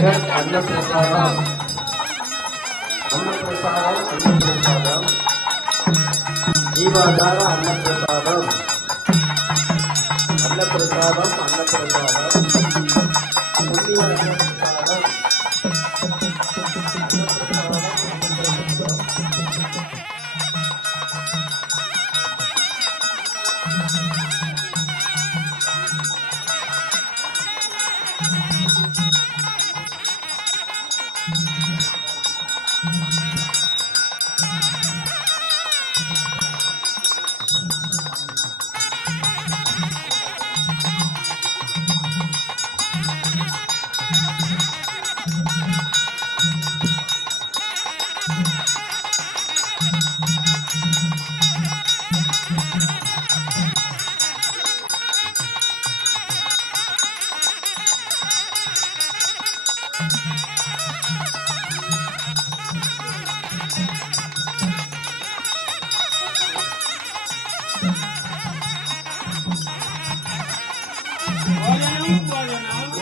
ஜெகத் அன்னப்பிரசாதம் ஜீவாதார அன்னப்பிரசாதம் புண்ணிய அன்னப்பிரசாதம்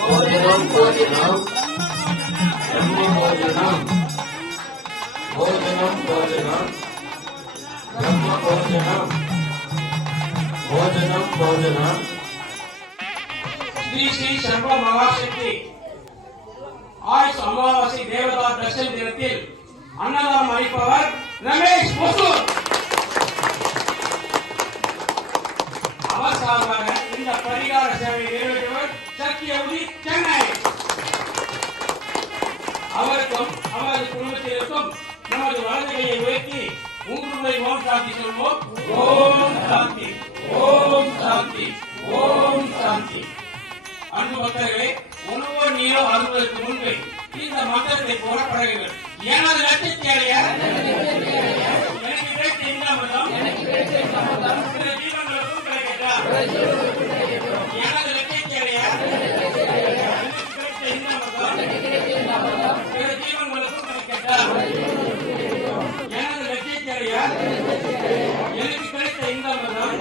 भोजनम भोजनम ब्रह्म भोजनम भोजनम भोजनम ब्रह्म भोजनम भोजनम भोजनम श्री श्री सर्व महाशक्ति ஆயுஷ் அமாவாசை தேவதா தர்ஷன் தினத்தில் அன்னதானம் அளிப்பவர் ரமேஷ் ஒசூர். அவர் சார்பாக இந்த பரிகார சேவை நிறைவேற்றுவர் சத்தியவதி சென்னை. அவருக்கும் அவரது குடும்பத்தினருக்கும் நமது வலது கையை உயர்த்தி உங்களுடைய ஓம் சாந்தி சொல்வோம். ஓம் சாந்தி, ஓம் சாந்தி, ஓம் சாந்தி. அன்பு பக்தர்களே, ஒவ்வொரு நீரும் அருள்வதற்கு முன்பு இந்த மந்திரத்தை போல பழகுங்கள். எனது லட்சியத்தை அடைய எனக்கு கிடைத்த இந்த அமிர்தம் பிற ஜீவன்களுக்கும் கிடைக்கட்டும். எனது லட்சியத்தை அடைய எனக்கு கிடைத்த இந்த அமிர்தம் பிற ஜீவன்களுக்கும் கிடைக்கட்டும். எனது லட்சியத்தை அடைய எனக்கு கிடைத்த இந்த அமிர்தம்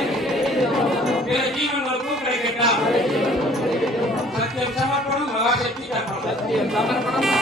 பிற ஜீவன்களுக்கும் கிடைக்கட்டும். सत्यम समर्पणम महाशक्ति अर्पणम. सत्यम समर्पणम